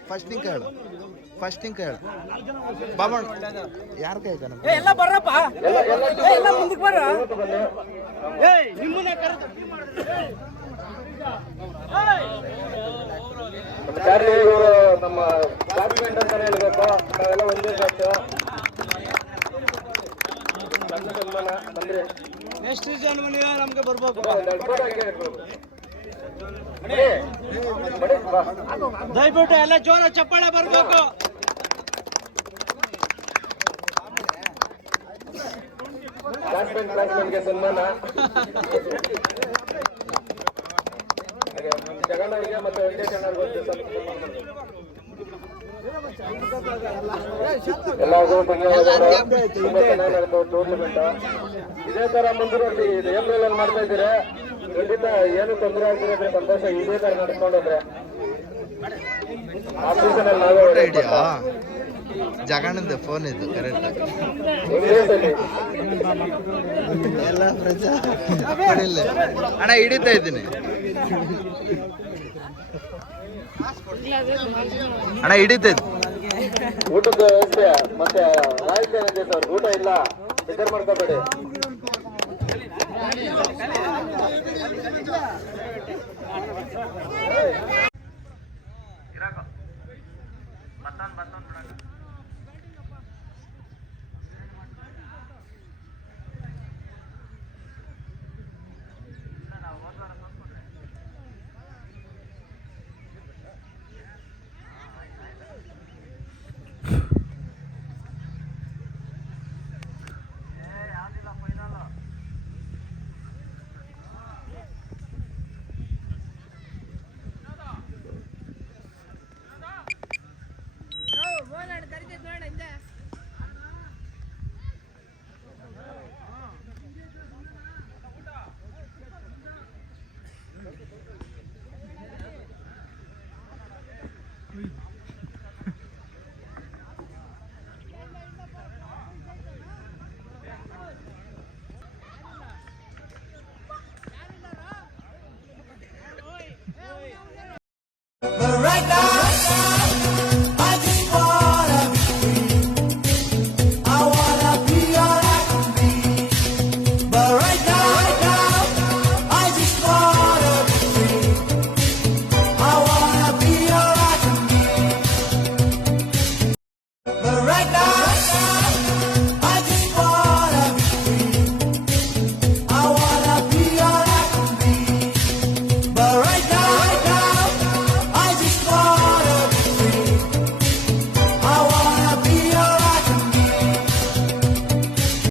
ಫಸ್ಟಿಂಗ್ ಹೇಳು, ಫಸ್ಟಿಂಗ್ ಹೇಳು ಬಾಬಣ್ಣ ಯಾರ ಕೈ ಎಲ್ಲ ಬರ್ರಪ್ಪ, ಎಲ್ಲ ಮುಂದಕ್ಕೆ ಬರ್ರ. ನಿಮ್ಮನ್ನ ಚಾರ್ಲಿ ಇವರು ನಮ್ಮ ಬ್ಯಾಟ್ಸ್ಮನ್ ಅಂತಾನೆ ಹೇಳ್ಬೇಕು. ನಾವೆಲ್ಲ ಒಂದೇ ಬ್ಯಾಚ್. ನನ್ನ ಸನ್ಮಾನ ಬಂದ್ರೆ ನೆಕ್ಸ್ಟ್ ಸೀಸನ್ ನಮ್ಗೆ ಬರ್ಬೇಕು. ದಯವಿಟ್ಟು ಎಲ್ಲ ಜೋರ ಚಪ್ಪಾಳೆ ಬರ್ಬೇಕು. ಕ್ಲಾಸ್ಮನ್ಗೆ ಸನ್ಮಾನ ಜಗಣ್ಣವರಿಗೆ ಮತ್ತೆ ವೆಂಕಟೇಶ್ ಅಣ್ಣವ್ರಿಗೆ ಎಲ್ಲರಿಗೂ ತುಂಬಾ ಚೆನ್ನಾಗಿ ನಡೆದು ಟೂರ್ನಮೆಂಟ್ ಇದೇ ತರ ಮುಂದುವರಿಸಿ ಏಪ್ರಿಲ್ ಅಲ್ಲಿ ಮಾಡ್ತಾ ಇದ್ದೀರಾ. ಖಂಡಿತ ಏನು ತೊಂದರೆ ಆಗ್ತಿರೋದ್ರೆ ಸಂತೋಷ. ಇದೇ ತರ ನಡ್ಕೊಂಡೋದ್ರೆ ಆಫೀಸಲ್ಲಿ ನಾವೇ ಜಗಣ್ಣದ ಫೋನ್ ಇದು ಕರೆಕ್ಟ್ ಎಲ್ಲ ಪ್ರಜಾ ಅಣ್ಣ ಹಿಡಿತಾ ಇದ್ದೀನಿ ಅಣ್ಣ ಹಿಡಿತಾ ಇದ್ದೀನಿ. ಊಟದ ವ್ಯವಸ್ಥೆ ಮತ್ತೆ ರಾಯ್ತು ಏನಿದೆ ಸರ್, ಊಟ ಇಲ್ಲ, ಬೇಜಾರು ಮಾಡ್ಕೋಬೇಡಿ.